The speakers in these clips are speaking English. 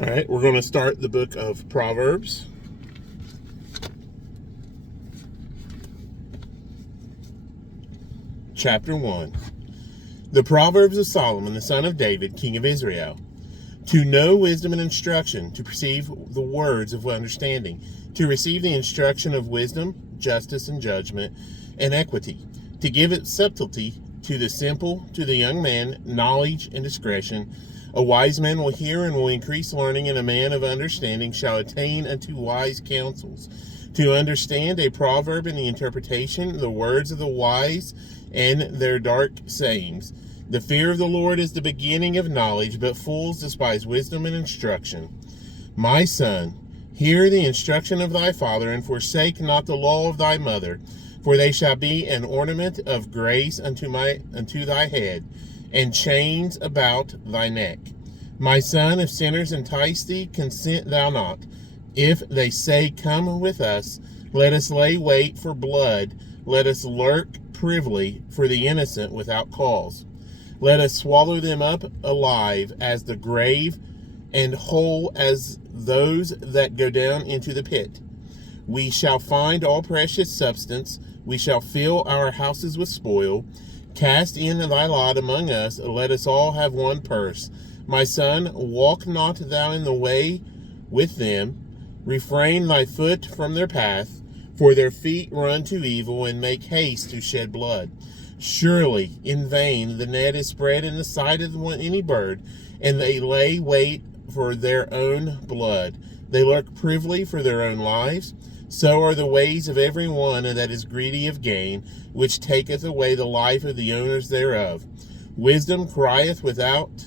All right, we're going to start the book of Proverbs. Chapter 1. The Proverbs of Solomon, the son of David, king of Israel. To know wisdom and instruction, to perceive the words of understanding, to receive the instruction of wisdom, justice and judgment, and equity, to give it subtlety to the simple, to the young man, knowledge and discretion. A wise man will hear and will increase learning, and a man of understanding shall attain unto wise counsels. To understand a proverb and the interpretation, the words of the wise and their dark sayings. The fear of the Lord is the beginning of knowledge, but fools despise wisdom and instruction. My son, hear the instruction of thy father, and forsake not the law of thy mother, for they shall be an ornament of grace unto thy head, and chains about thy neck. My son, if sinners entice thee, consent thou not. If they say, Come with us, let us lay wait for blood, let us lurk privily for the innocent without cause. Let us swallow them up alive as the grave, and whole as those that go down into the pit. We shall find all precious substance, we shall fill our houses with spoil. Cast in thy lot among us, let us all have one purse. My son, walk not thou in the way with them, refrain thy foot from their path, for their feet run to evil, and make haste to shed blood. Surely in vain the net is spread in the sight of any bird, and they lay wait for their own blood. They lurk privily for their own lives. So are the ways of every one that is greedy of gain, which taketh away the life of the owners thereof. Wisdom crieth without,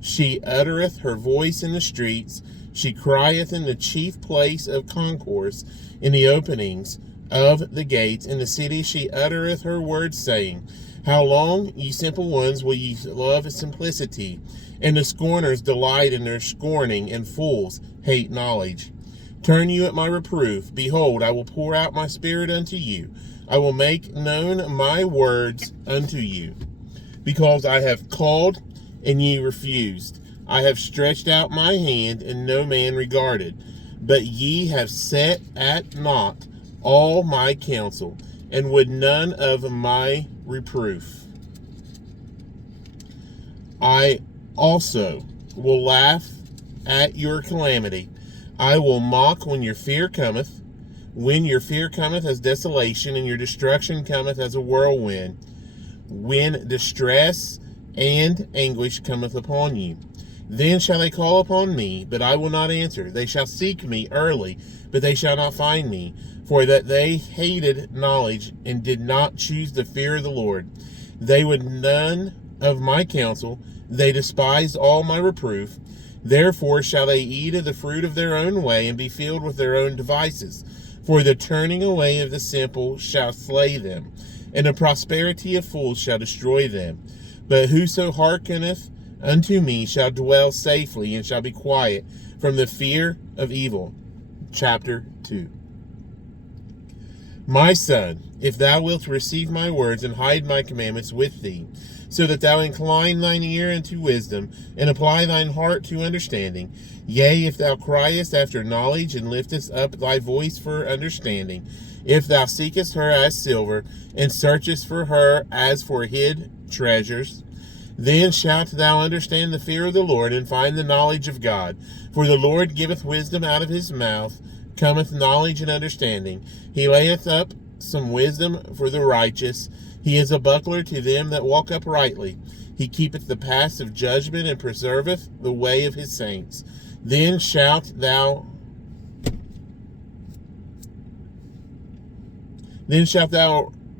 she uttereth her voice in the streets, she crieth in the chief place of concourse, in the openings of the gates, in the city she uttereth her words, saying, How long, ye simple ones, will ye love simplicity? And the scorners delight in their scorning, and fools hate knowledge. Turn you at my reproof. Behold, I will pour out my spirit unto you. I will make known my words unto you. Because I have called, and ye refused. I have stretched out my hand, and no man regarded. But ye have set at naught all my counsel, and would none of my reproof. I also will laugh at your calamity. I will mock when your fear cometh as desolation, and your destruction cometh as a whirlwind, when distress and anguish cometh upon you. Then shall they call upon me, but I will not answer. They shall seek me early, but they shall not find me, for that they hated knowledge, and did not choose the fear of the Lord. They would none of my counsel, they despised all my reproof. Therefore shall they eat of the fruit of their own way, and be filled with their own devices. For the turning away of the simple shall slay them, and the prosperity of fools shall destroy them. But whoso hearkeneth unto me shall dwell safely, and shall be quiet from the fear of evil. Chapter 2. My son, if thou wilt receive my words, and hide my commandments with thee, so that thou incline thine ear unto wisdom, and apply thine heart to understanding. Yea, if thou criest after knowledge, and liftest up thy voice for understanding, if thou seekest her as silver, and searchest for her as for hid treasures, then shalt thou understand the fear of the Lord, and find the knowledge of God. For the Lord giveth wisdom out of his mouth, cometh knowledge and understanding. He layeth up some wisdom for the righteous. He is a buckler to them that walk uprightly. He keepeth the paths of judgment, and preserveth the way of his saints. Then shalt thou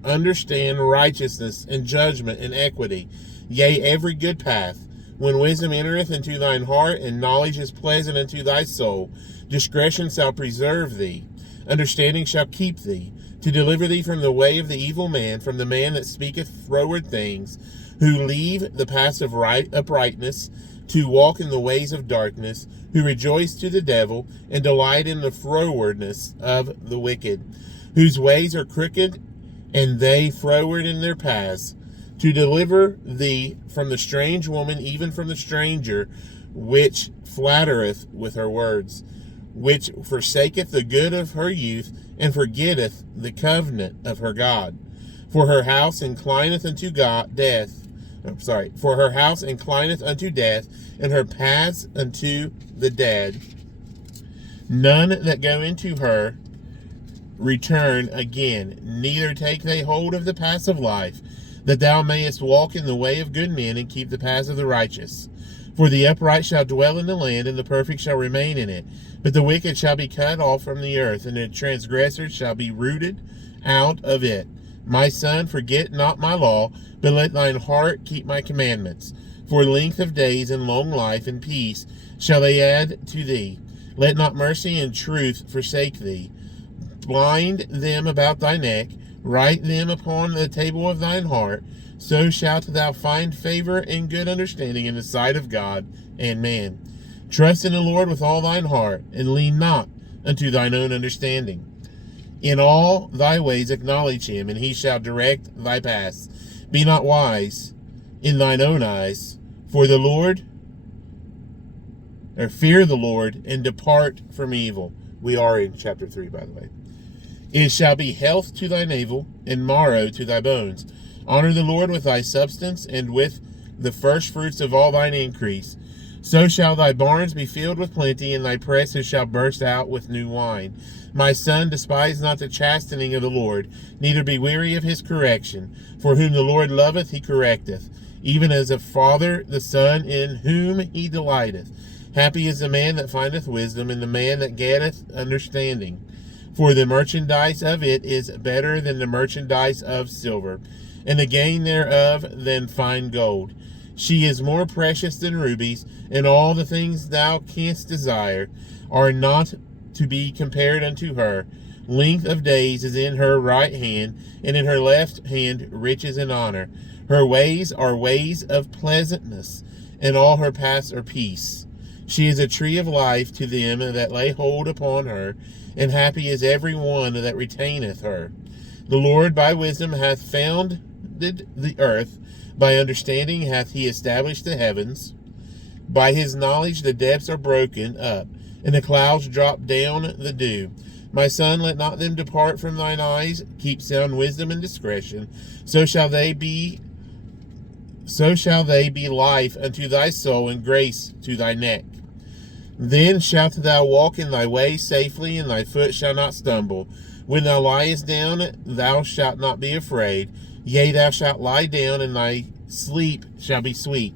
understand righteousness, and judgment, and equity, yea, every good path. When wisdom entereth into thine heart, and knowledge is pleasant unto thy soul, discretion shall preserve thee, understanding shall keep thee, to deliver thee from the way of the evil man, from the man that speaketh froward things, who leave the paths of uprightness, to walk in the ways of darkness, who rejoice to the devil, and delight in the frowardness of the wicked, whose ways are crooked, and they froward in their paths, to deliver thee from the strange woman, even from the stranger, which flattereth with her words, which forsaketh the good of her youth, and forgetteth the covenant of her God. For her house inclineth unto death. For her house inclineth unto death, and her paths unto the dead. None that go into her return again, neither take they hold of the paths of life, that thou mayest walk in the way of good men, and keep the paths of the righteous. For the upright shall dwell in the land, and the perfect shall remain in it. But the wicked shall be cut off from the earth, and the transgressors shall be rooted out of it. My son, forget not my law, but let thine heart keep my commandments. For length of days and long life and peace shall they add to thee. Let not mercy and truth forsake thee. Bind them about thy neck, write them upon the table of thine heart. So shalt thou find favor and good understanding in the sight of God and man. Trust in the Lord with all thine heart, and lean not unto thine own understanding. In all thy ways acknowledge him, and he shall direct thy paths. Be not wise in thine own eyes, fear the Lord, and depart from evil. We are in chapter 3, by the way. It shall be health to thy navel, and marrow to thy bones. Honor the Lord with thy substance, and with the first fruits of all thine increase. So shall thy barns be filled with plenty, and thy presses shall burst out with new wine. My son, despise not the chastening of the Lord, neither be weary of his correction. For whom the Lord loveth, he correcteth, even as a father the son in whom he delighteth. Happy is the man that findeth wisdom, and the man that getteth understanding. For the merchandise of it is better than the merchandise of silver, and the gain thereof than fine gold. She is more precious than rubies, and all the things thou canst desire are not to be compared unto her. Length of days is in her right hand, and in her left hand riches and honor. Her ways are ways of pleasantness, and all her paths are peace. She is a tree of life to them that lay hold upon her, and happy is every one that retaineth her. The Lord by wisdom hath founded the earth, by understanding hath he established the heavens. By his knowledge the depths are broken up, and the clouds drop down the dew. My son, let not them depart from thine eyes. Keep sound wisdom and discretion. So shall they be life unto thy soul, and grace to thy neck. Then shalt thou walk in thy way safely, and thy foot shall not stumble. When thou liest down, thou shalt not be afraid. Yea, thou shalt lie down, and thy sleep shall be sweet.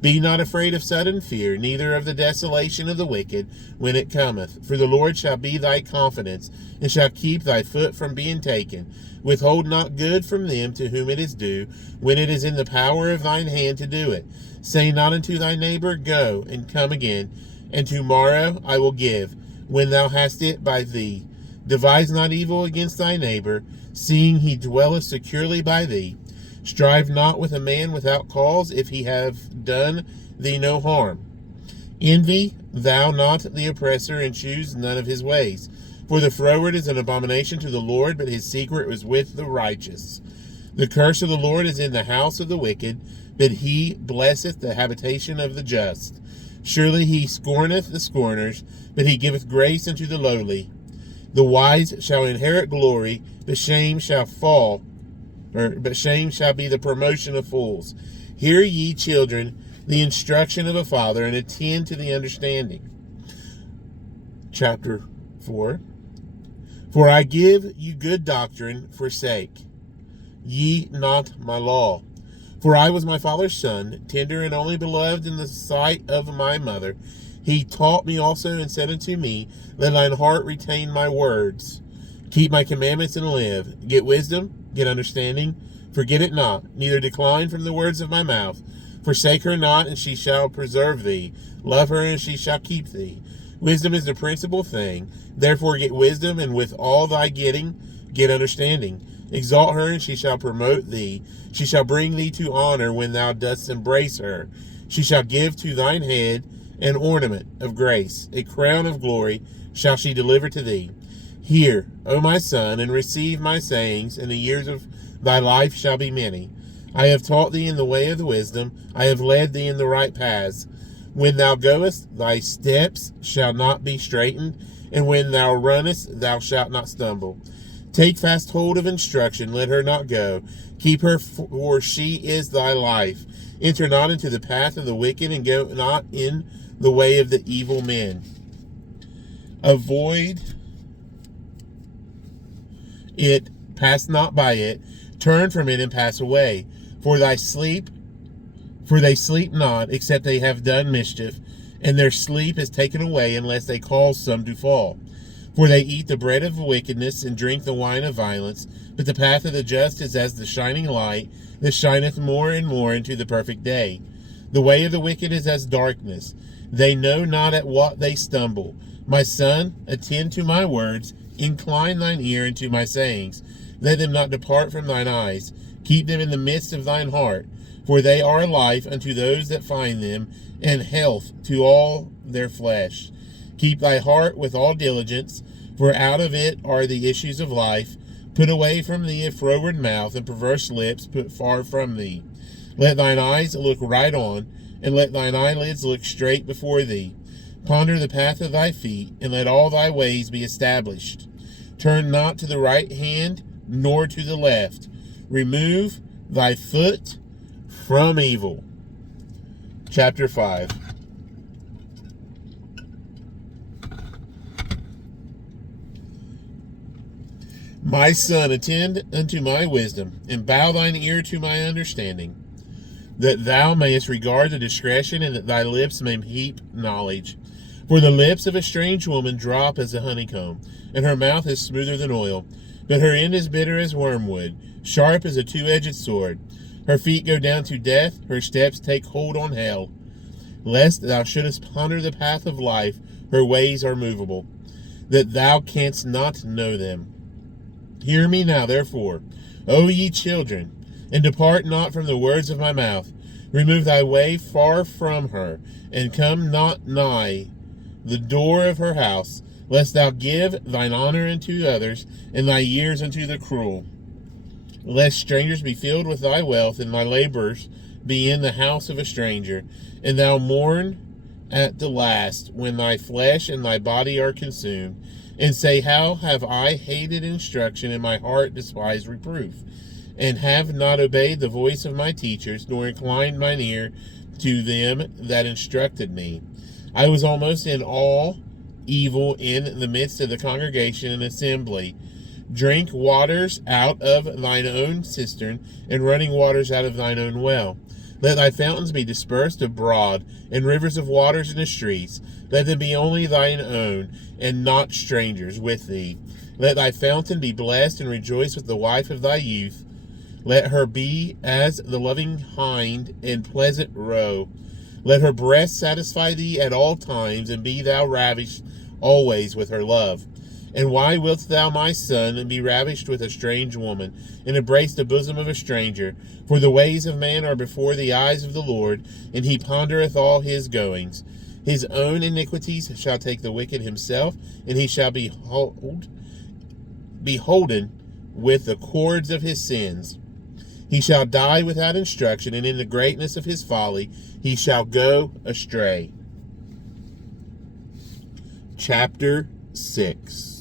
Be not afraid of sudden fear, neither of the desolation of the wicked when it cometh. For the Lord shall be thy confidence, and shall keep thy foot from being taken. Withhold not good from them to whom it is due, when it is in the power of thine hand to do it. Say not unto thy neighbor, Go, and come again, and tomorrow I will give, when thou hast it by thee. Devise not evil against thy neighbor, seeing he dwelleth securely by thee. Strive not with a man without cause, if he have done thee no harm. Envy thou not the oppressor, and choose none of his ways. For the froward is an abomination to the Lord, but his secret is with the righteous. The curse of the Lord is in the house of the wicked, but he blesseth the habitation of the just. Surely he scorneth the scorners, but he giveth grace unto the lowly. The wise shall inherit glory, but shame shall be the promotion of fools. Hear ye, children, the instruction of a father, and attend to the understanding. Chapter 4. For I give you good doctrine, forsake ye not my law. For I was my father's son, tender and only beloved in the sight of my mother. He taught me also, and said unto me, Let thine heart retain my words. Keep my commandments and live. Get wisdom, get understanding. Forget it not, neither decline from the words of my mouth. Forsake her not, and she shall preserve thee. Love her, and she shall keep thee. Wisdom is the principal thing. Therefore get wisdom, and with all thy getting, get understanding. Exalt her, and she shall promote thee. She shall bring thee to honor when thou dost embrace her. She shall give to thine head an ornament of grace. A crown of glory shall she deliver to thee. Hear, O my son, and receive my sayings, and the years of thy life shall be many. I have taught thee in the way of the wisdom. I have led thee in the right paths. When thou goest, thy steps shall not be straitened, and when thou runnest, thou shalt not stumble. Take fast hold of instruction, let her not go. Keep her, for she is thy life. Enter not into the path of the wicked, and go not in the way of the evil men. Avoid it, pass not by it, turn from it and pass away. For they sleep not, except they have done mischief, and their sleep is taken away unless they cause some to fall. For they eat the bread of wickedness and drink the wine of violence, but the path of the just is as the shining light that shineth more and more into the perfect day. The way of the wicked is as darkness. They know not at what they stumble. My son, attend to my words, incline thine ear unto my sayings. Let them not depart from thine eyes. Keep them in the midst of thine heart, for they are life unto those that find them, and health to all their flesh. Keep thy heart with all diligence, for out of it are the issues of life. Put away from thee a froward mouth, and perverse lips put far from thee. Let thine eyes look right on, and let thine eyelids look straight before thee. Ponder the path of thy feet, and let all thy ways be established. Turn not to the right hand, nor to the left. Remove thy foot from evil. Chapter 5. My son, attend unto my wisdom, and bow thine ear to my understanding, that thou mayest regard the discretion, and that thy lips may heap knowledge. For the lips of a strange woman drop as a honeycomb, and her mouth is smoother than oil. But her end is bitter as wormwood, sharp as a two-edged sword. Her feet go down to death, her steps take hold on hell. Lest thou shouldest ponder the path of life, her ways are movable, that thou canst not know them. Hear me now, therefore, O ye children, and depart not from the words of my mouth. Remove thy way far from her, and come not nigh the door of her house, lest thou give thine honor unto others, and thy years unto the cruel. Lest strangers be filled with thy wealth, and thy labors be in the house of a stranger, and thou mourn at the last, when thy flesh and thy body are consumed, and say, How have I hated instruction, and my heart despised reproof, and have not obeyed the voice of my teachers, nor inclined mine ear to them that instructed me. I was almost in all evil in the midst of the congregation and assembly. Drink waters out of thine own cistern, and running waters out of thine own well. Let thy fountains be dispersed abroad, and rivers of waters in the streets. Let them be only thine own, and not strangers with thee. Let thy fountain be blessed, and rejoice with the wife of thy youth. Let her be as the loving hind and pleasant roe. Let her breast satisfy thee at all times, and be thou ravished always with her love. And why wilt thou, my son, be ravished with a strange woman, and embrace the bosom of a stranger? For the ways of man are before the eyes of the Lord, and he pondereth all his goings. His own iniquities shall take the wicked himself, and he shall be beholden with the cords of his sins. He shall die without instruction, and in the greatness of his folly he shall go astray. Chapter 6.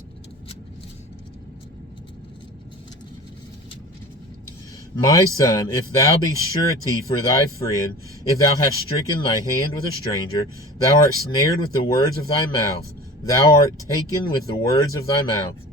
My son, if thou be surety for thy friend, if thou hast stricken thy hand with a stranger, thou art snared with the words of thy mouth. Thou art taken with the words of thy mouth.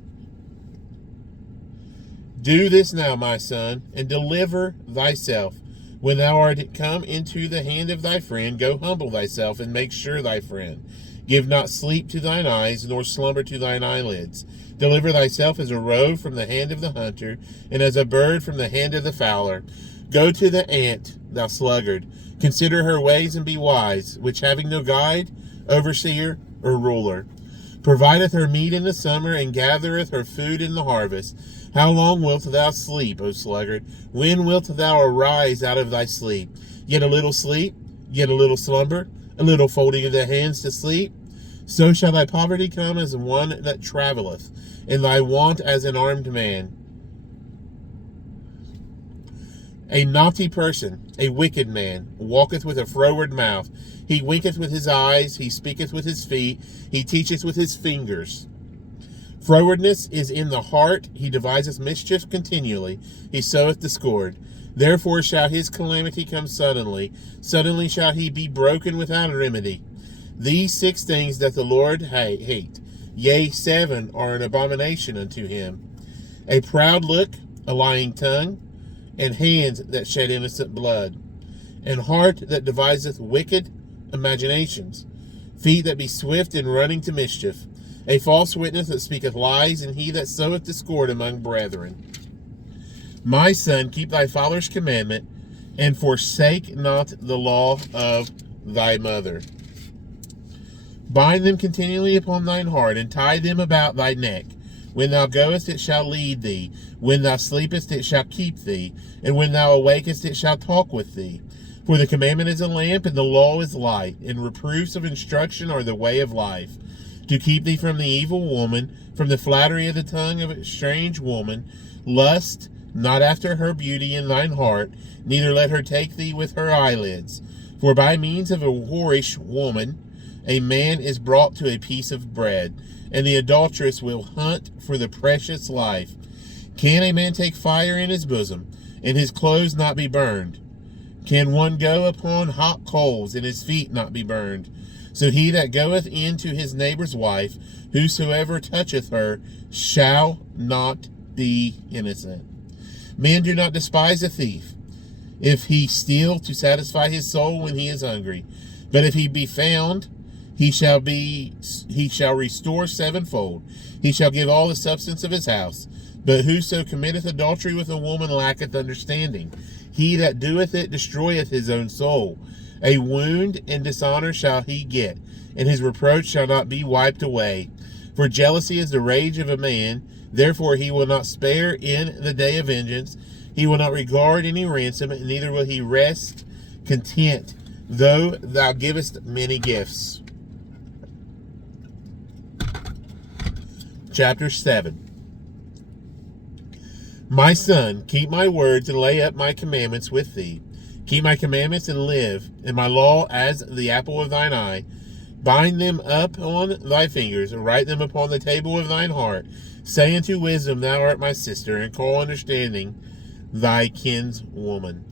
Do this now, my son, and deliver thyself. When thou art come into the hand of thy friend, go humble thyself, and make sure thy friend. Give not sleep to thine eyes, nor slumber to thine eyelids. Deliver thyself as a roe from the hand of the hunter, and as a bird from the hand of the fowler. Go to the ant, thou sluggard. Consider her ways, and be wise, which having no guide, overseer, or ruler, provideth her meat in the summer, and gathereth her food in the harvest. How long wilt thou sleep, O sluggard? When wilt thou arise out of thy sleep? Yet a little sleep, yet a little slumber, a little folding of the hands to sleep. So shall thy poverty come as one that travelleth, and thy want as an armed man. A naughty person, a wicked man, walketh with a froward mouth. He winketh with his eyes, he speaketh with his feet, he teacheth with his fingers. Frowardness is in the heart, he deviseth mischief continually, he soweth discord. Therefore shall his calamity come suddenly, suddenly shall he be broken without remedy. These 6 things doth the Lord hate, yea, 7 are an abomination unto him. A proud look, a lying tongue, and hands that shed innocent blood, and heart that deviseth wicked imaginations, feet that be swift in running to mischief, a false witness that speaketh lies, and he that soweth discord among brethren. My son, keep thy father's commandment, and forsake not the law of thy mother. Bind them continually upon thine heart, and tie them about thy neck. When thou goest, it shall lead thee. When thou sleepest, it shall keep thee. And when thou awakest, it shall talk with thee. For the commandment is a lamp, and the law is light, and reproofs of instruction are the way of life. To keep thee from the evil woman, from the flattery of the tongue of a strange woman. Lust not after her beauty in thine heart, neither let her take thee with her eyelids. For by means of a whorish woman, a man is brought to a piece of bread, and the adulteress will hunt for the precious life. Can a man take fire in his bosom, and his clothes not be burned? Can one go upon hot coals, and his feet not be burned? So he that goeth in to his neighbor's wife, whosoever toucheth her, shall not be innocent. Men do not despise a thief, if he steal to satisfy his soul when he is hungry. But if he be found, he shall restore 7-fold. He shall give all the substance of his house. But whoso committeth adultery with a woman lacketh understanding. He that doeth it destroyeth his own soul. A wound and dishonor shall he get, and his reproach shall not be wiped away. For jealousy is the rage of a man, therefore he will not spare in the day of vengeance. He will not regard any ransom, neither will he rest content, though thou givest many gifts. Chapter 7. My son, keep my words and lay up my commandments with thee. Keep my commandments and live, and my law as the apple of thine eye. Bind them up on thy fingers, and write them upon the table of thine heart. Say unto wisdom, thou art my sister, and call understanding thy kinswoman,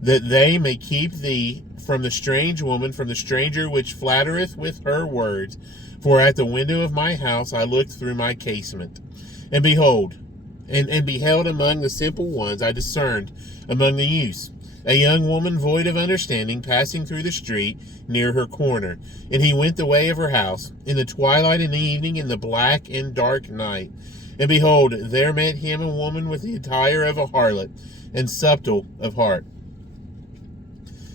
that they may keep thee from the strange woman, from the stranger which flattereth with her words. For at the window of my house I looked through my casement, and behold, and beheld among the simple ones, I discerned among the youths, a young woman void of understanding, passing through the street near her corner. And he went the way of her house, in the twilight, in the evening, in the black and dark night. And behold, there met him a woman with the attire of a harlot, and subtle of heart.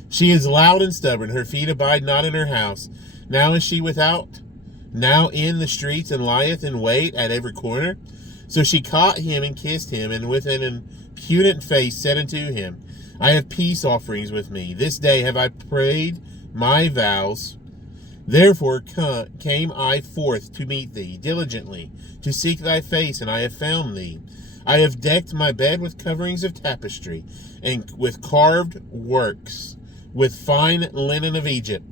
She is loud and stubborn, her feet abide not in her house. Now is she without, now in the streets, and lieth in wait at every corner. So she caught him and kissed him, and with an impudent face said unto him, I have peace offerings with me. This day have I prayed my vows. Therefore came I forth to meet thee diligently, to seek thy face, and I have found thee. I have decked my bed with coverings of tapestry, and with carved works, with fine linen of Egypt.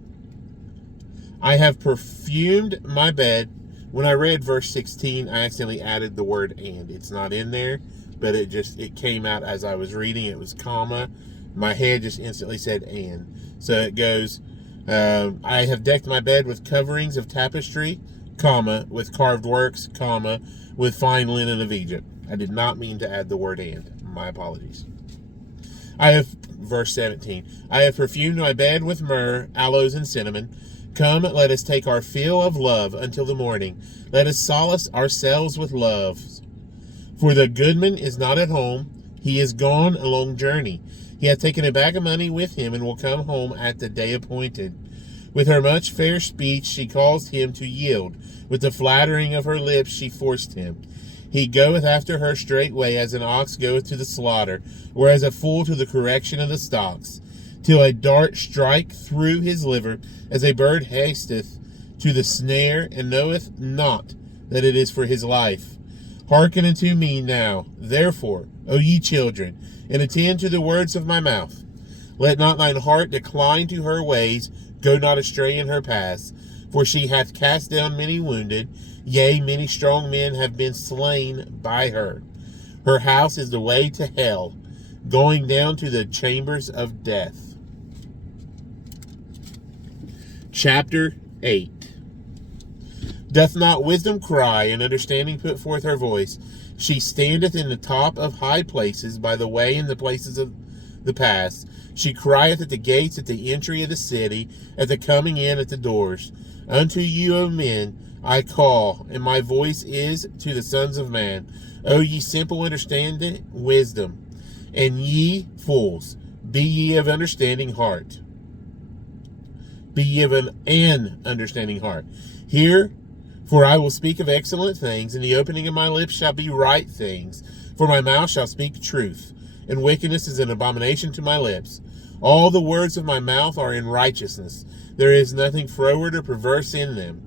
I have perfumed my bed. When I read verse 16, I accidentally added the word and. It's not in there, but it came out as I was reading. It was comma. My head just instantly said and. So it goes, I have decked my bed with coverings of tapestry, comma, with carved works, comma, with fine linen of Egypt. I did not mean to add the word and. My apologies. Verse 17, I have perfumed my bed with myrrh, aloes, and cinnamon. Come, let us take our fill of love until the morning. Let us solace ourselves with love. For the goodman is not at home. He is gone a long journey. He hath taken a bag of money with him, and will come home at the day appointed. With her much fair speech she caused him to yield. With the flattering of her lips she forced him. He goeth after her straightway, as an ox goeth to the slaughter, or as a fool to the correction of the stocks, till a dart strike through his liver, as a bird hasteth to the snare, and knoweth not that it is for his life. Hearken unto me now, therefore, O ye children, and attend to the words of my mouth. Let not thine heart decline to her ways, go not astray in her paths. For she hath cast down many wounded, yea, many strong men have been slain by her. Her house is the way to hell, going down to the chambers of death. Chapter 8. Doth not wisdom cry, and understanding put forth her voice? She standeth in the top of high places, by the way in the places of the pass. She crieth at the gates, at the entry of the city, at the coming in at the doors. Unto you, O men, I call, and my voice is to the sons of man. O ye simple, understanding wisdom, and ye fools, be ye of understanding heart. Be ye of an understanding heart. Hear, for I will speak of excellent things, and the opening of my lips shall be right things. For my mouth shall speak truth, and wickedness is an abomination to my lips. All the words of my mouth are in righteousness. There is nothing froward or perverse in them.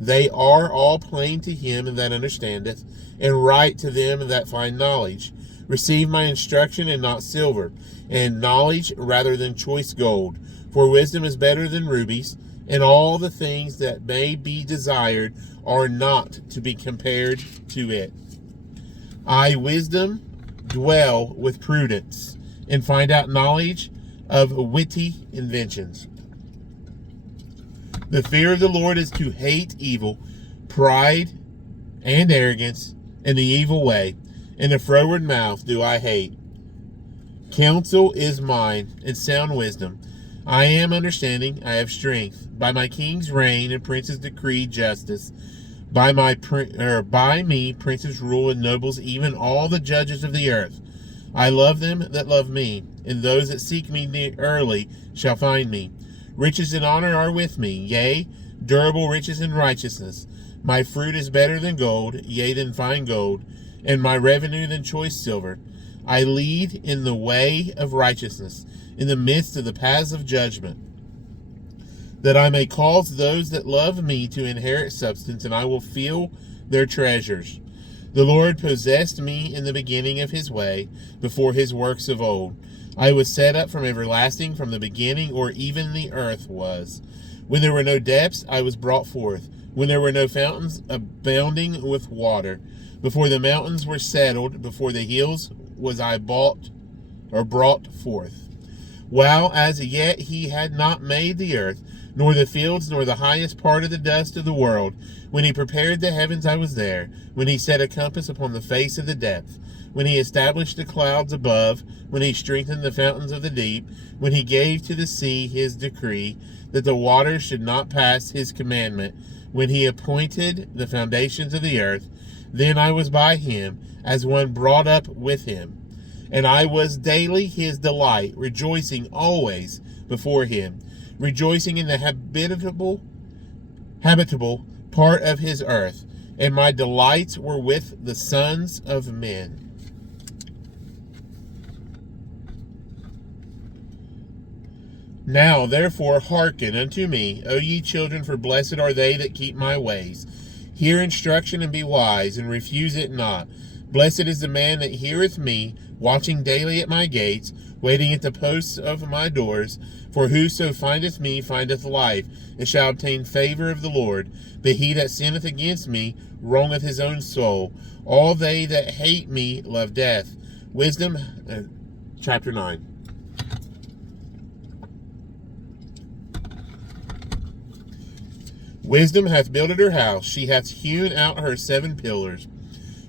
They are all plain to him that understandeth, and right to them that find knowledge. Receive my instruction, and not silver, and knowledge rather than choice gold. For wisdom is better than rubies, and all the things that may be desired are not to be compared to it. I, wisdom, dwell with prudence, and find out knowledge of witty inventions. The fear of the Lord is to hate evil, pride and arrogance, and the evil way, and the froward mouth do I hate. Counsel is mine, and sound wisdom. I am understanding, I have strength. By my king's reign and princes decree justice. By me princes rule, and nobles, even all the judges of the earth. I love them that love me, and those that seek me early shall find me. Riches and honor are with me, yea, durable riches and righteousness. My fruit is better than gold, yea, than fine gold, and my revenue than choice silver. I lead in the way of righteousness, in the midst of the paths of judgment, that I may cause those that love me to inherit substance, and I will fill their treasures. The Lord possessed me in the beginning of his way, before his works of old. I was set up from everlasting, from the beginning, or even the earth was. When there were no depths, I was brought forth. When there were no fountains abounding with water. Before the mountains were settled, before the hills was I brought forth. While as yet he had not made the earth, nor the fields, nor the highest part of the dust of the world. When he prepared the heavens, I was there. When he set a compass upon the face of the depth. When he established the clouds above, when he strengthened the fountains of the deep, when he gave to the sea his decree, that the waters should not pass his commandment, when he appointed the foundations of the earth, then I was by him, as one brought up with him. And I was daily his delight, rejoicing always before him, rejoicing in the habitable part of his earth, and my delights were with the sons of men. Now, therefore, hearken unto me, O ye children, for blessed are they that keep my ways. Hear instruction, and be wise, and refuse it not. Blessed is the man that heareth me, watching daily at my gates, waiting at the posts of my doors. For whoso findeth me findeth life, and shall obtain favor of the Lord. But he that sinneth against me wrongeth his own soul. All they that hate me love death. Wisdom, chapter 9. Wisdom hath builded her house, she hath hewn out her 7 pillars.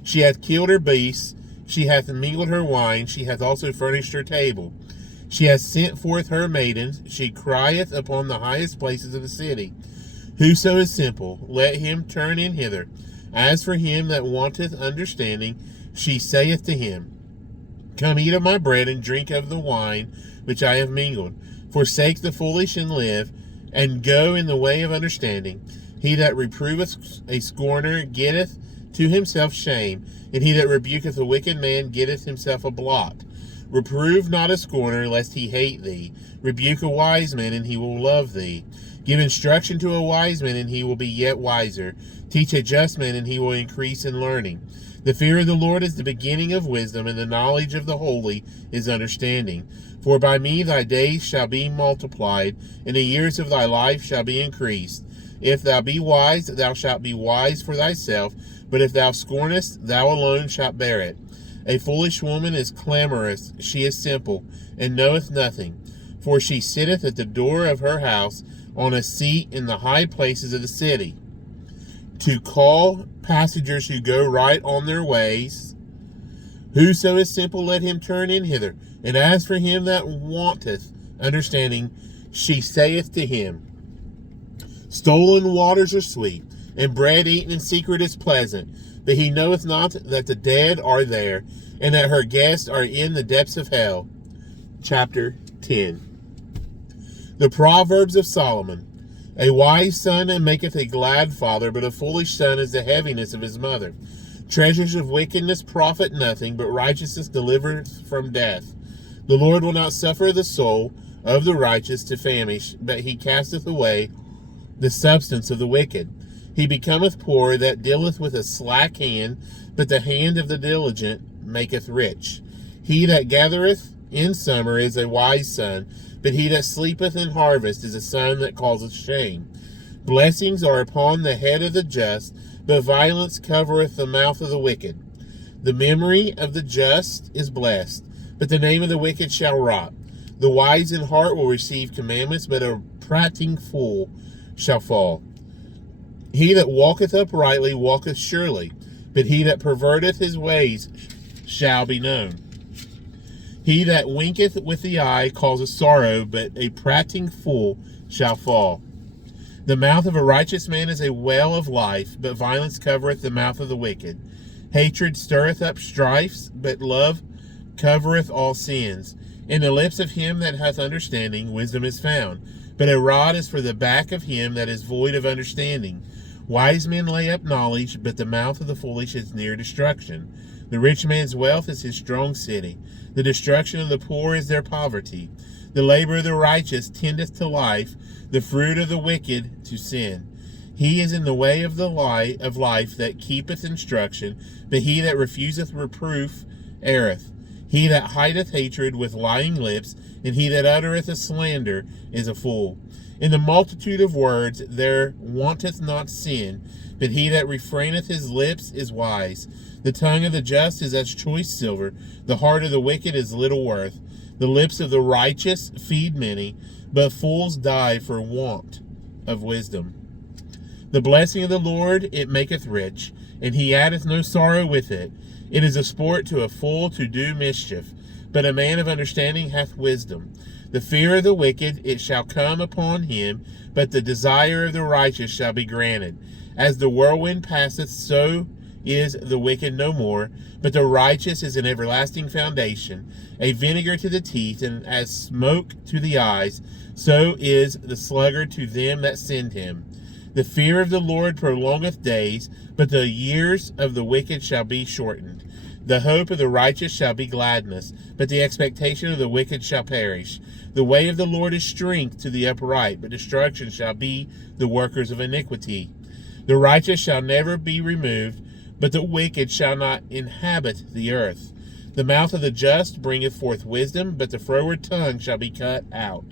She hath killed her beasts, she hath mingled her wine, she hath also furnished her table. She hath sent forth her maidens, she crieth upon the highest places of the city. Whoso is simple, let him turn in hither. As for him that wanteth understanding, she saith to him, Come eat of my bread, and drink of the wine which I have mingled. Forsake the foolish and live, and go in the way of understanding. He that reproveth a scorner getteth to himself shame, and he that rebuketh a wicked man getteth himself a blot. Reprove not a scorner, lest he hate thee. Rebuke a wise man, and he will love thee. Give instruction to a wise man, and he will be yet wiser. Teach a just man, and he will increase in learning. The fear of the Lord is the beginning of wisdom, and the knowledge of the holy is understanding. For by me thy days shall be multiplied, and the years of thy life shall be increased. If thou be wise, thou shalt be wise for thyself, but if thou scornest, thou alone shalt bear it. A foolish woman is clamorous, she is simple, and knoweth nothing. For she sitteth at the door of her house, on a seat in the high places of the city, to call passengers who go right on their ways. Whoso is simple, let him turn in hither. And as for him that wanteth understanding, she saith to him, Stolen waters are sweet, and bread eaten in secret is pleasant. But he knoweth not that the dead are there, and that her guests are in the depths of hell. Chapter 10. The Proverbs of Solomon. A wise son maketh a glad father, but a foolish son is the heaviness of his mother. Treasures of wickedness profit nothing, but righteousness delivereth from death. The Lord will not suffer the soul of the righteous to famish, but he casteth away the substance of the wicked. He becometh poor that dealeth with a slack hand, but the hand of the diligent maketh rich. He that gathereth in summer is a wise son, but he that sleepeth in harvest is a son that causeth shame. Blessings are upon the head of the just, but violence covereth the mouth of the wicked. The memory of the just is blessed, but the name of the wicked shall rot. The wise in heart will receive commandments, but a prating fool shall fall. He that walketh uprightly walketh surely, but he that perverteth his ways shall be known. He that winketh with the eye causeth sorrow, but a prating fool shall fall. The mouth of a righteous man is a well of life, but violence covereth the mouth of the wicked. Hatred stirreth up strifes, but love covereth all sins. In the lips of him that hath understanding wisdom is found, but a rod is for the back of him that is void of understanding. Wise men lay up knowledge, but the mouth of the foolish is near destruction. The rich man's wealth is his strong city. The destruction of the poor is their poverty. The labor of the righteous tendeth to life, the fruit of the wicked to sin. He is in the way of the light of life that keepeth instruction, but he that refuseth reproof erreth. He that hideth hatred with lying lips, and he that uttereth a slander is a fool. In the multitude of words there wanteth not sin, but he that refraineth his lips is wise. The tongue of the just is as choice silver, the heart of the wicked is little worth. The lips of the righteous feed many, but fools die for want of wisdom. The blessing of the Lord, it maketh rich, and he addeth no sorrow with it. It is a sport to a fool to do mischief, but a man of understanding hath wisdom. The fear of the wicked, it shall come upon him, but the desire of the righteous shall be granted. As the whirlwind passeth, so is the wicked no more, but the righteous is an everlasting foundation, a vinegar to the teeth, and as smoke to the eyes, so is the sluggard to them that send him. The fear of the Lord prolongeth days, but the years of the wicked shall be shortened. The hope of the righteous shall be gladness, but the expectation of the wicked shall perish. The way of the Lord is strength to the upright, but destruction shall be the workers of iniquity. The righteous shall never be removed, but the wicked shall not inhabit the earth. The mouth of the just bringeth forth wisdom, but the froward tongue shall be cut out.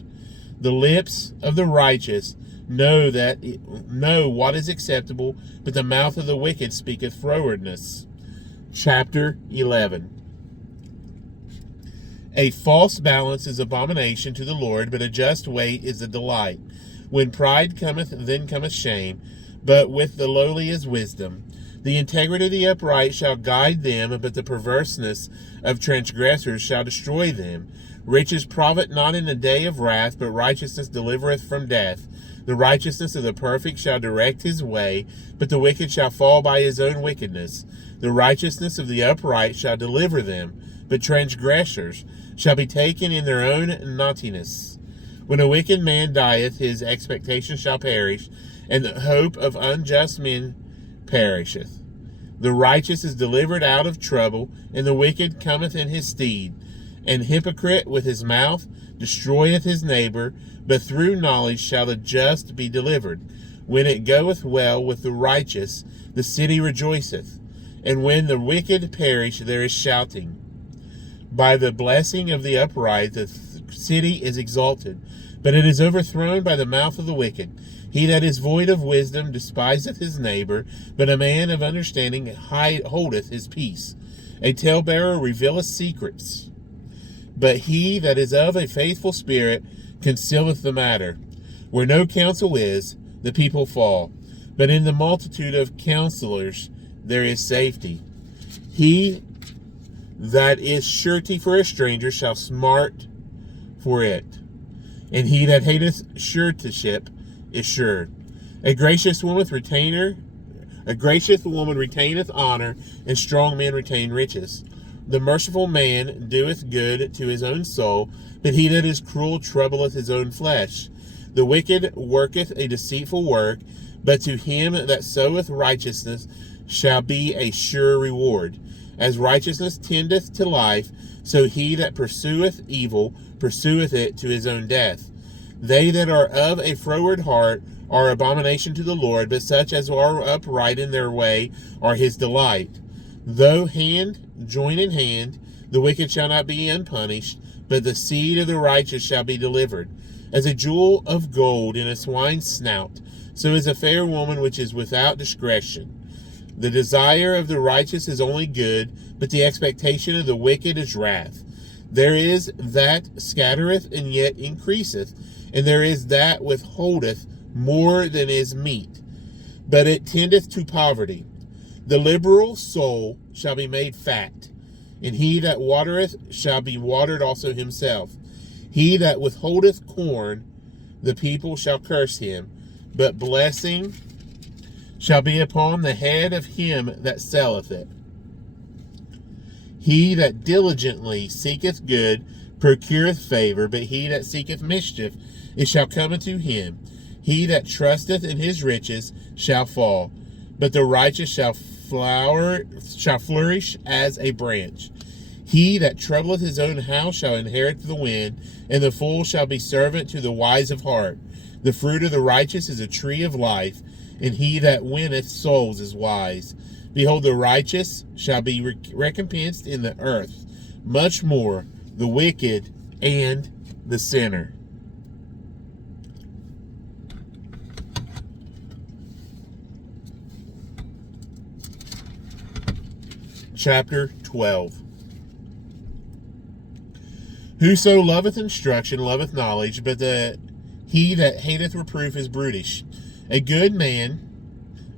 The lips of the righteous know what is acceptable, but the mouth of the wicked speaketh frowardness. Chapter 11. A false balance is abomination to the Lord, but a just weight is a delight. When pride cometh, then cometh shame, but with the lowly is wisdom. The integrity of the upright shall guide them, but the perverseness of transgressors shall destroy them. Riches profit not in the day of wrath, but righteousness delivereth from death. The righteousness of the perfect shall direct his way, but the wicked shall fall by his own wickedness. The righteousness of the upright shall deliver them, but transgressors shall be taken in their own naughtiness. When a wicked man dieth, his expectation shall perish, and the hope of unjust men perisheth. The righteous is delivered out of trouble, and the wicked cometh in his stead. An hypocrite with his mouth destroyeth his neighbor, but through knowledge shall the just be delivered. When it goeth well with the righteous, the city rejoiceth, and when the wicked perish, there is shouting. By the blessing of the upright, the city is exalted, but it is overthrown by the mouth of the wicked. He that is void of wisdom despiseth his neighbor, but a man of understanding holdeth his peace. A talebearer revealeth secrets, but he that is of a faithful spirit concealeth the matter. Where no counsel is, the people fall, but in the multitude of counselors there is safety. He that is surety for a stranger shall smart for it, and he that hateth suretyship is sure. A gracious woman retaineth honor, and strong men retain riches. The merciful man doeth good to his own soul, but he that is cruel troubleth his own flesh. The wicked worketh a deceitful work, but to him that soweth righteousness shall be a sure reward. As righteousness tendeth to life, so he that pursueth evil pursueth it to his own death. They that are of a froward heart are abomination to the Lord, but such as are upright in their way are his delight. Though hand join in hand, the wicked shall not be unpunished, but the seed of the righteous shall be delivered. As a jewel of gold in a swine's snout, so is a fair woman which is without discretion. The desire of the righteous is only good, but the expectation of the wicked is wrath. There is that scattereth and yet increaseth, and there is that withholdeth more than is meet, but it tendeth to poverty. The liberal soul shall be made fat, and he that watereth shall be watered also himself. He that withholdeth corn, the people shall curse him, but blessing shall be upon the head of him that selleth it. He that diligently seeketh good procureth favor, but he that seeketh mischief, it shall come unto him. He that trusteth in his riches shall fall, but the righteous shall flourish as a branch. He that troubleth his own house shall inherit the wind, and the fool shall be servant to the wise of heart. The fruit of the righteous is a tree of life, and he that winneth souls is wise. Behold, the righteous shall be recompensed in the earth, much more the wicked and the sinner. Chapter 12. Whoso loveth instruction loveth knowledge, but he that hateth reproof is brutish. A good man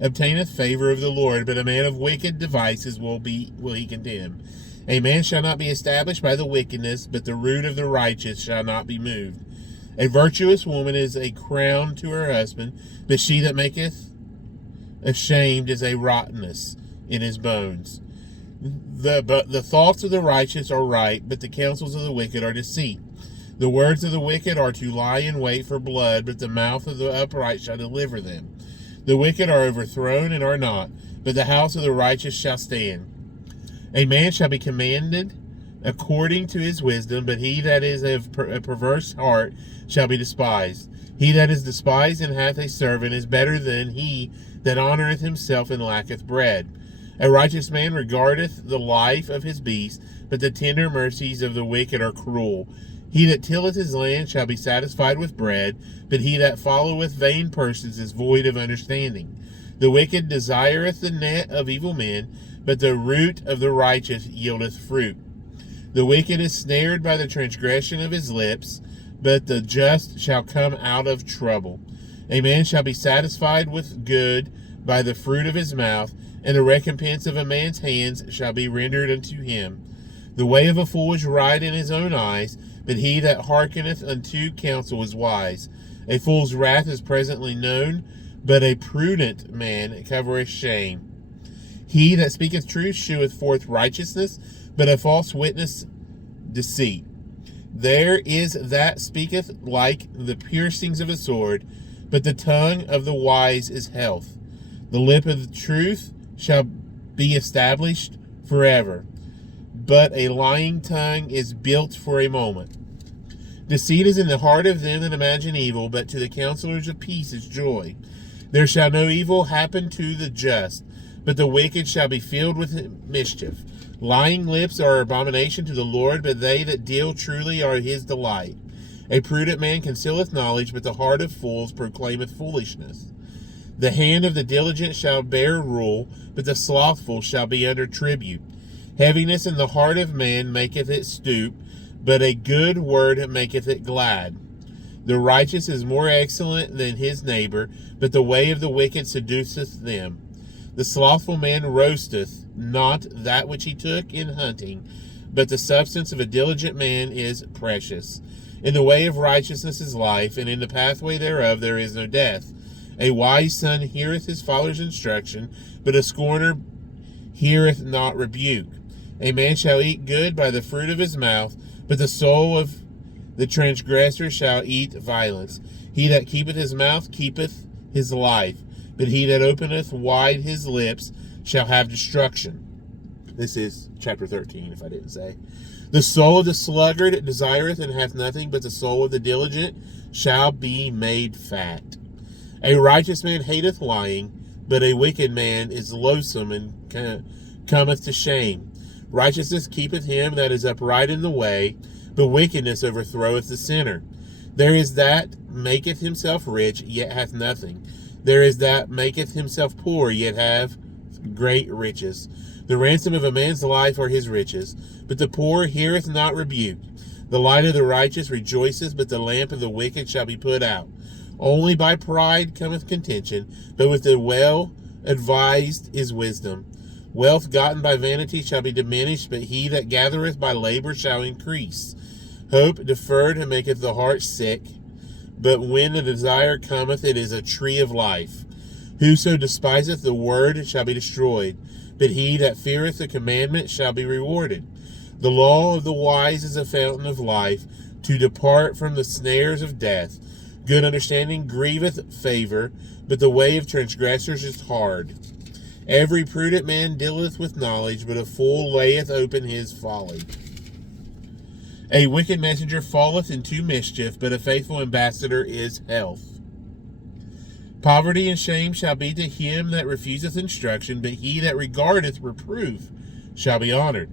obtaineth favor of the Lord, but a man of wicked devices will he condemn. A man shall not be established by the wickedness, but the root of the righteous shall not be moved. A virtuous woman is a crown to her husband, but she that maketh ashamed is a rottenness in his bones. The thoughts of the righteous are right, but the counsels of the wicked are deceit. The words of the wicked are to lie in wait for blood, but the mouth of the upright shall deliver them. The wicked are overthrown and are not, but the house of the righteous shall stand. A man shall be commanded according to his wisdom, but he that is of a perverse heart shall be despised. He that is despised and hath a servant is better than he that honoureth himself and lacketh bread. A righteous man regardeth the life of his beast, but the tender mercies of the wicked are cruel. He that tilleth his land shall be satisfied with bread, but he that followeth vain persons is void of understanding. The wicked desireth the net of evil men, but the root of the righteous yieldeth fruit. The wicked is snared by the transgression of his lips, but the just shall come out of trouble. A man shall be satisfied with good by the fruit of his mouth, and the recompense of a man's hands shall be rendered unto him. The way of a fool is right in his own eyes, but he that hearkeneth unto counsel is wise. A fool's wrath is presently known, but a prudent man covereth shame. He that speaketh truth sheweth forth righteousness, but a false witness deceit. There is that speaketh like the piercings of a sword, but the tongue of the wise is health. The lip of the truth shall be established forever, but a lying tongue is built for a moment. Deceit is in the heart of them that imagine evil, but to the counselors of peace is joy. There shall no evil happen to the just, but the wicked shall be filled with mischief. Lying lips are abomination to the Lord, but they that deal truly are his delight. A prudent man concealeth knowledge, but the heart of fools proclaimeth foolishness. The hand of the diligent shall bear rule, but the slothful shall be under tribute. Heaviness in the heart of man maketh it stoop, but a good word maketh it glad. The righteous is more excellent than his neighbor, but the way of the wicked seduceth them. The slothful man roasteth not that which he took in hunting, but the substance of a diligent man is precious. In the way of righteousness is life, and in the pathway thereof there is no death. A wise son heareth his father's instruction, but a scorner heareth not rebuke. A man shall eat good by the fruit of his mouth, but the soul of the transgressor shall eat violence. He that keepeth his mouth keepeth his life, but he that openeth wide his lips shall have destruction. This is chapter 13, if I didn't say. The soul of the sluggard desireth and hath nothing, but the soul of the diligent shall be made fat. A righteous man hateth lying, but a wicked man is loathsome and cometh to shame. Righteousness keepeth him that is upright in the way, but wickedness overthroweth the sinner. There is that maketh himself rich, yet hath nothing. There is that maketh himself poor, yet have great riches. The ransom of a man's life are his riches, but the poor heareth not rebuke. The light of the righteous rejoiceth, but the lamp of the wicked shall be put out. Only by pride cometh contention, but with the well advised is wisdom. Wealth gotten by vanity shall be diminished, but he that gathereth by labor shall increase. Hope deferred maketh the heart sick, but when the desire cometh, it is a tree of life. Whoso despiseth the word shall be destroyed, but he that feareth the commandment shall be rewarded. The law of the wise is a fountain of life, to depart from the snares of death. Good understanding grieveth favor, but the way of transgressors is hard. Every prudent man dealeth with knowledge, but a fool layeth open his folly. A wicked messenger falleth into mischief, but a faithful ambassador is health. Poverty and shame shall be to him that refuseth instruction, but he that regardeth reproof shall be honored.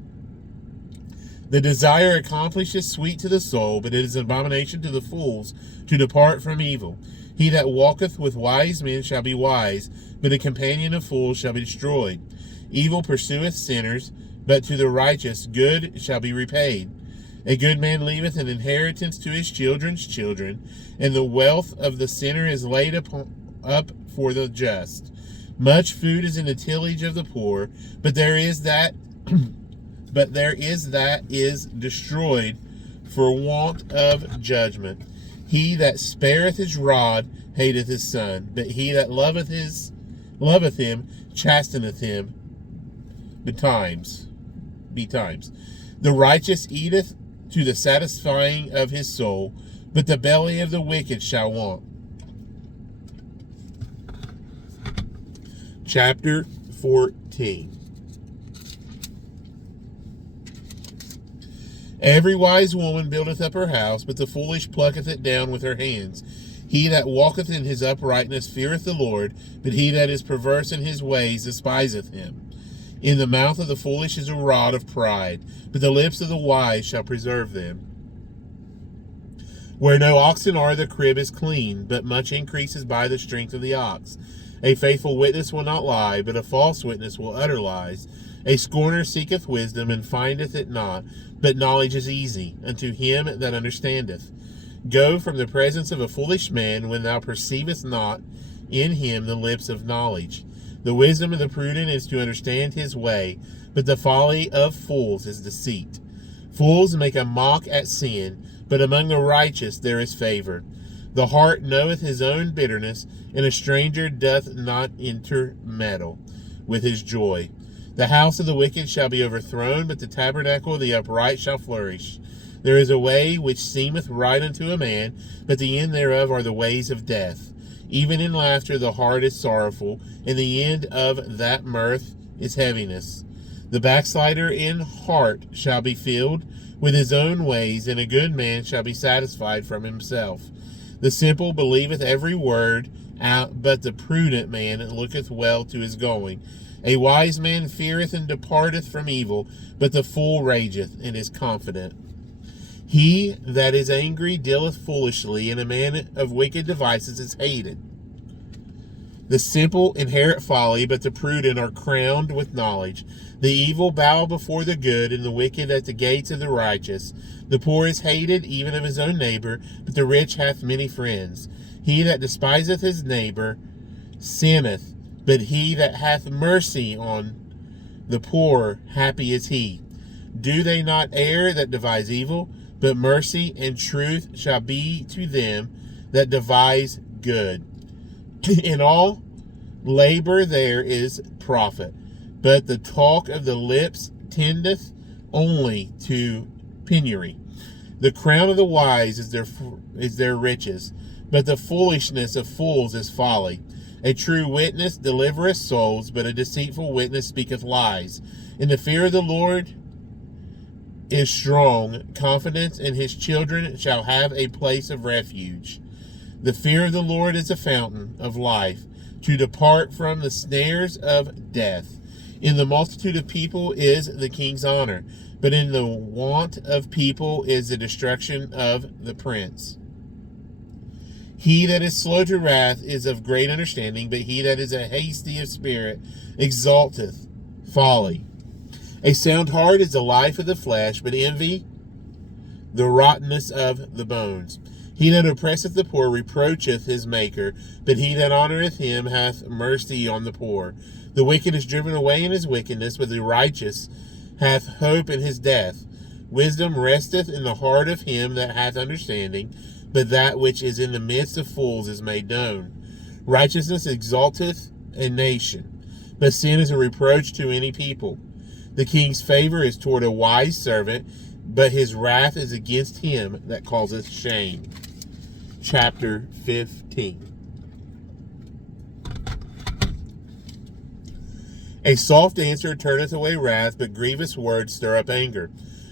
The desire accomplished is sweet to the soul, but it is an abomination to the fools to depart from evil. He that walketh with wise men shall be wise, but a companion of fools shall be destroyed. Evil pursueth sinners, but to the righteous good shall be repaid. A good man leaveth an inheritance to his children's children, and the wealth of the sinner is laid up for the just. Much food is in the tillage of the poor, but there is that is destroyed for want of judgment. He that spareth his rod hateth his son, but he that loveth him chasteneth him betimes. The righteous eateth to the satisfying of his soul, but the belly of the wicked shall want. Chapter 14. Every wise woman buildeth up her house, but the foolish plucketh it down with her hands. He that walketh in his uprightness feareth the Lord, but he that is perverse in his ways despiseth him. In the mouth of the foolish is a rod of pride, but the lips of the wise shall preserve them. Where no oxen are, the crib is clean, but much increases by the strength of the ox. A faithful witness will not lie, but a false witness will utter lies. A scorner seeketh wisdom, and findeth it not, but knowledge is easy unto him that understandeth. Go from the presence of a foolish man, when thou perceivest not in him the lips of knowledge. The wisdom of the prudent is to understand his way, but the folly of fools is deceit. Fools make a mock at sin, but among the righteous there is favor. The heart knoweth his own bitterness, and a stranger doth not intermeddle with his joy. The house of the wicked shall be overthrown, but the tabernacle of the upright shall flourish. There is a way which seemeth right unto a man, but the end thereof are the ways of death. Even in laughter the heart is sorrowful, and the end of that mirth is heaviness. The backslider in heart shall be filled with his own ways, and a good man shall be satisfied from himself. The simple believeth every word, but the prudent man looketh well to his going. A wise man feareth and departeth from evil, but the fool rageth and is confident. He that is angry dealeth foolishly, and a man of wicked devices is hated. The simple inherit folly, but the prudent are crowned with knowledge. The evil bow before the good, and the wicked at the gates of the righteous. The poor is hated even of his own neighbor, but the rich hath many friends. He that despiseth his neighbor sinneth, but he that hath mercy on the poor, happy is he. Do they not err that devise evil? But mercy and truth shall be to them that devise good. In all labor there is profit, but the talk of the lips tendeth only to penury. The crown of the wise is their riches, but the foolishness of fools is folly. A true witness delivereth souls, but a deceitful witness speaketh lies. In the fear of the Lord is strong. Confidence in his children shall have a place of refuge. The fear of the Lord is a fountain of life, to depart from the snares of death. In the multitude of people is the king's honor, but in the want of people is the destruction of the prince. He that is slow to wrath is of great understanding, but he that is a hasty of spirit exalteth folly. A sound heart is the life of the flesh, but envy the rottenness of the bones. He that oppresseth the poor reproacheth his maker, but he that honoureth him hath mercy on the poor. The wicked is driven away in his wickedness, but the righteous hath hope in his death. Wisdom resteth in the heart of him that hath understanding, but that which is in the midst of fools is made known. Righteousness exalteth a nation, but sin is a reproach to any people. The king's favor is toward a wise servant, but his wrath is against him that causeth shame. Chapter 15. A soft answer turneth away wrath, but grievous words stir up anger.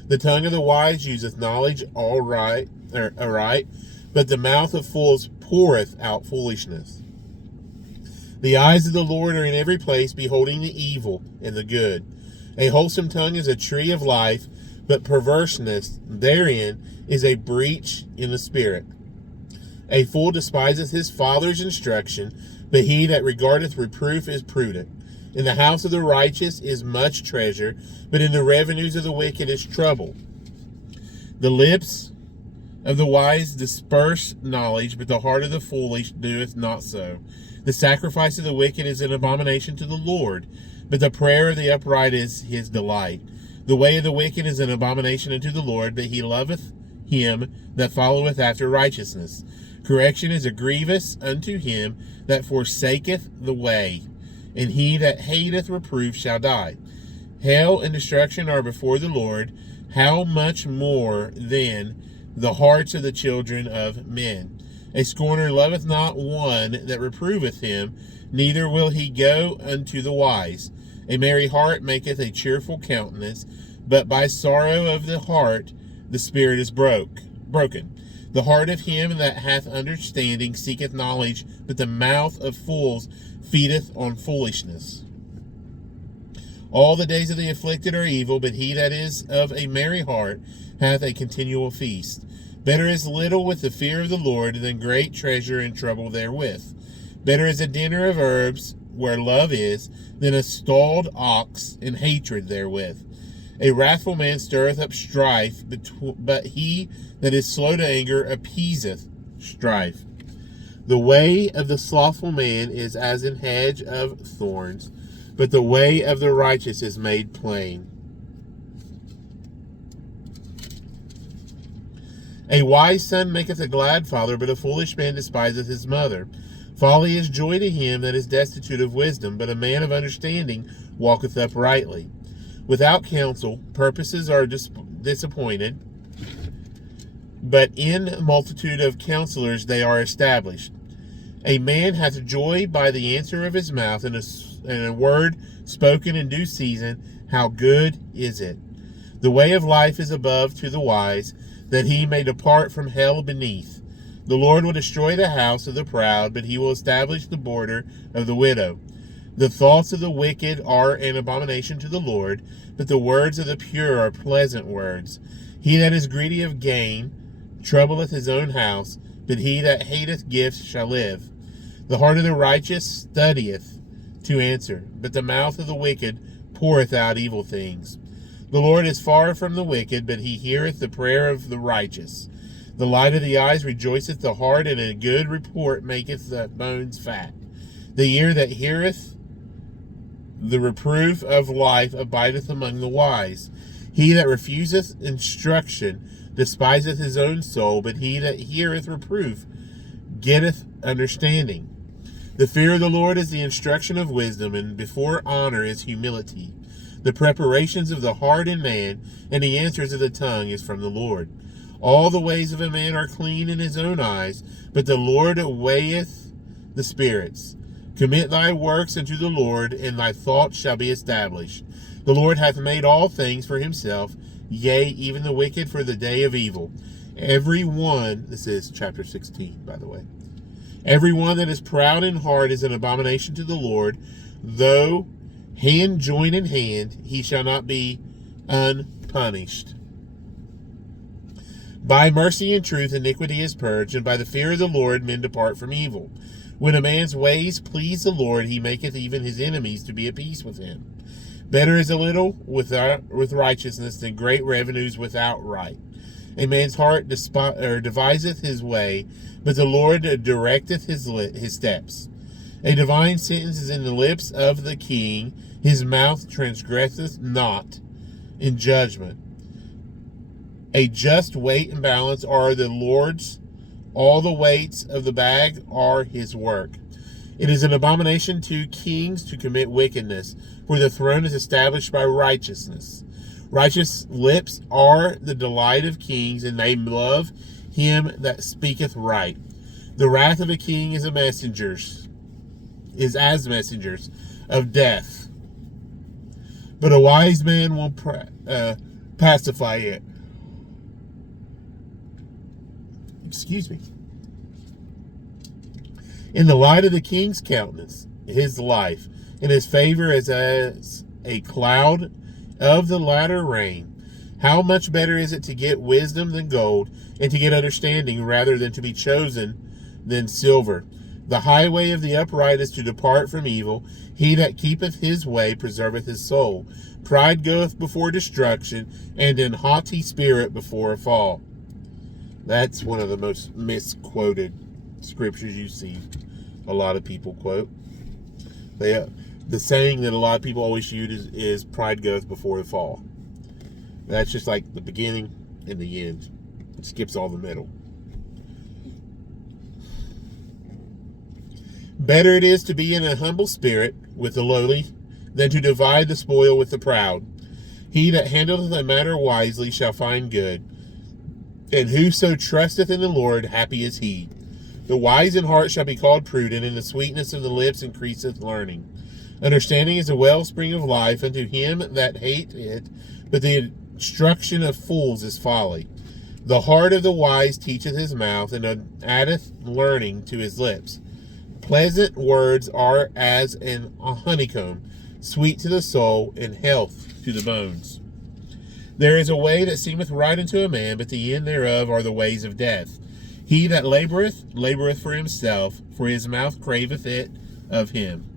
The tongue of the wise useth knowledge aright, but the mouth of fools poureth out foolishness. The eyes of the Lord are in every place, beholding the evil and the good. A wholesome tongue is a tree of life, but perverseness therein is a breach in the spirit. A fool despiseth his father's instruction, but he that regardeth reproof is prudent. In the house of the righteous is much treasure, but in the revenues of the wicked is trouble. The lips of the wise disperse knowledge, but the heart of the foolish doeth not so. The sacrifice of the wicked is an abomination to the Lord, but the prayer of the upright is his delight. The way of the wicked is an abomination unto the Lord, but he loveth him that followeth after righteousness. Correction is a grievous unto him that forsaketh the way, and he that hateth reproof shall die. Hell and destruction are before the Lord. How much more then the hearts of the children of men? A scorner loveth not one that reproveth him, neither will he go unto the wise. A merry heart maketh a cheerful countenance, but by sorrow of the heart the spirit is broken. The heart of him that hath understanding seeketh knowledge, but the mouth of fools feedeth on foolishness. All the days of the afflicted are evil, but he that is of a merry heart hath a continual feast. Better is little with the fear of the Lord than great treasure and trouble therewith. Better is a dinner of herbs where love is than a stalled ox and hatred therewith. A wrathful man stirreth up strife, but he that is slow to anger appeaseth strife. The way of the slothful man is as an hedge of thorns, but the way of the righteous is made plain. A wise son maketh a glad father, but a foolish man despiseth his mother. Folly is joy to him that is destitute of wisdom, but a man of understanding walketh uprightly. Without counsel, purposes are disappointed, but in multitude of counselors they are established. A man hath joy by the answer of his mouth, and a word spoken in due season, how good is it! The way of life is above to the wise, that he may depart from hell beneath. The Lord will destroy the house of the proud, but he will establish the border of the widow. The thoughts of the wicked are an abomination to the Lord, but the words of the pure are pleasant words. He that is greedy of gain troubleth his own house, but he that hateth gifts shall live. The heart of the righteous studieth to answer, but the mouth of the wicked poureth out evil things. The Lord is far from the wicked, but he heareth the prayer of the righteous. The light of the eyes rejoiceth the heart, and a good report maketh the bones fat. The ear that heareth the reproof of life abideth among the wise. He that refuseth instruction despiseth his own soul, but he that heareth reproof getteth understanding. The fear of the Lord is the instruction of wisdom, and before honor is humility. The preparations of the heart in man, and the answers of the tongue is from the Lord. All the ways of a man are clean in his own eyes, but the Lord weigheth the spirits. Commit thy works unto the Lord, and thy thoughts shall be established. The Lord hath made all things for himself, yea, even the wicked for the day of evil. Every one, this is chapter 16, by the way. Every one that is proud in heart is an abomination to the Lord. Though hand join in hand, he shall not be unpunished. By mercy and truth iniquity is purged, and by the fear of the Lord men depart from evil. When a man's ways please the Lord, he maketh even his enemies to be at peace with him. Better is a little with righteousness than great revenues without right. A man's heart deviseth his way, but the Lord directeth his steps. A divine sentence is in the lips of the king. His mouth transgresseth not in judgment. A just weight and balance are the Lord's. All the weights of the bag are his work. It is an abomination to kings to commit wickedness, for the throne is established by righteousness. Righteous lips are the delight of kings, and they love him that speaketh right. The wrath of a king is as messengers of death, but a wise man will pacify it. Excuse me. In the light of the king's countenance, his life, and his favor is as a cloud of the latter rain. How much better is it to get wisdom than gold, and to get understanding rather than to be chosen than silver? The highway of the upright is to depart from evil. He that keepeth his way preserveth his soul. Pride goeth before destruction, and an haughty spirit before a fall. That's one of the most misquoted scriptures you see a lot of people quote. The saying that a lot of people always use is pride goeth before the fall. That's just like the beginning and the end. It skips all the middle. Better it is to be in a humble spirit with the lowly than to divide the spoil with the proud. He that handleth a matter wisely shall find good, and whoso trusteth in the Lord, happy is he. The wise in heart shall be called prudent, and the sweetness of the lips increaseth learning. Understanding is a wellspring of life unto him that hate it, but the instruction of fools is folly. The heart of the wise teacheth his mouth, and addeth learning to his lips. Pleasant words are as an honeycomb, sweet to the soul, and health to the bones. There is a way that seemeth right unto a man, but the end thereof are the ways of death. He that laboureth for himself, for his mouth craveth it of him.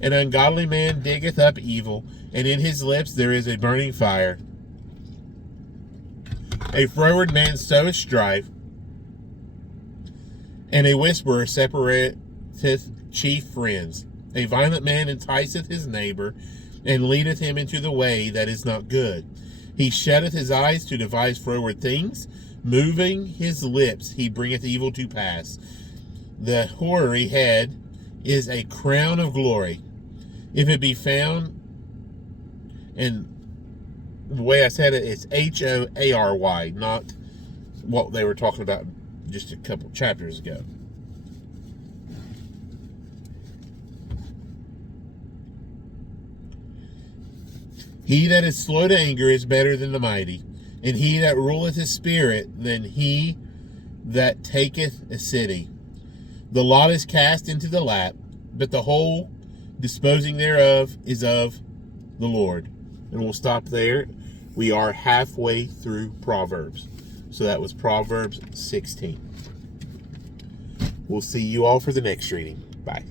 An ungodly man diggeth up evil, and in his lips there is a burning fire. A froward man soweth strife, and a whisperer separateth chief friends. A violent man enticeth his neighbor, and leadeth him into the way that is not good. He shutteth his eyes to devise froward things. Moving his lips, he bringeth evil to pass. The hoary head is a crown of glory, if it be found. And the way I said it, it's Hoary, not what they were talking about just a couple chapters ago. He that is slow to anger is better than the mighty, and he that ruleth his spirit than he that taketh a city. The lot is cast into the lap, but the whole disposing thereof is of the Lord. And we'll stop there. We are halfway through Proverbs. So that was Proverbs 16. We'll see you all for the next reading. Bye.